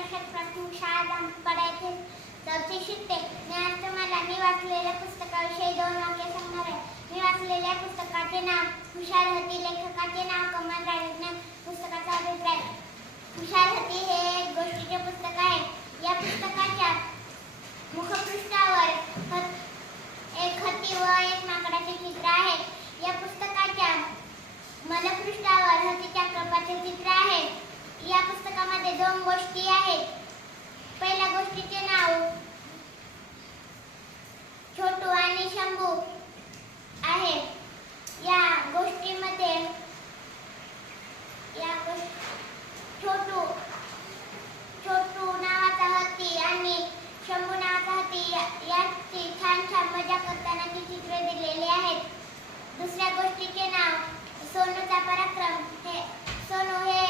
परिषद प्राथमिक शाळा जामखेड येथे चौथी शिकते. मी आज तुम्हाला मी वाचलेल्या पुस्तकाविषयी 2 वाक्य सांगणार आहे. मी वाचलेल्या पुस्तकाचे नाव हुशार हाती, लेखकाचे नाव कमल राजन. पुस्तकाचा अभिप्राय. हुशार हाती हे एक गोष्टीचे पुस्तक आहे. या पुस्तकाच्या मुखपृष्ठावर एक हत्ती व एक माकडाचे चित्र आहे. या पुस्तकाच्या मलपृष्ठावर हत्तीच्या कपाचे चित्र आहे. या पुस्तकामध्ये 2 गोष्टी आहेत. पहिल्या गोष्टीचे नाव छोटू आणि शंभू आहे. या गोष्टीमध्ये छोटू नावाचा हत्ती आणि शंभू नावाचा हत्ती याची छान छान मजा करतानाची चित्रे दिलेली आहेत. दुसऱ्या गोष्टीचे नाव सोनूचा पराक्रम. सोनू हे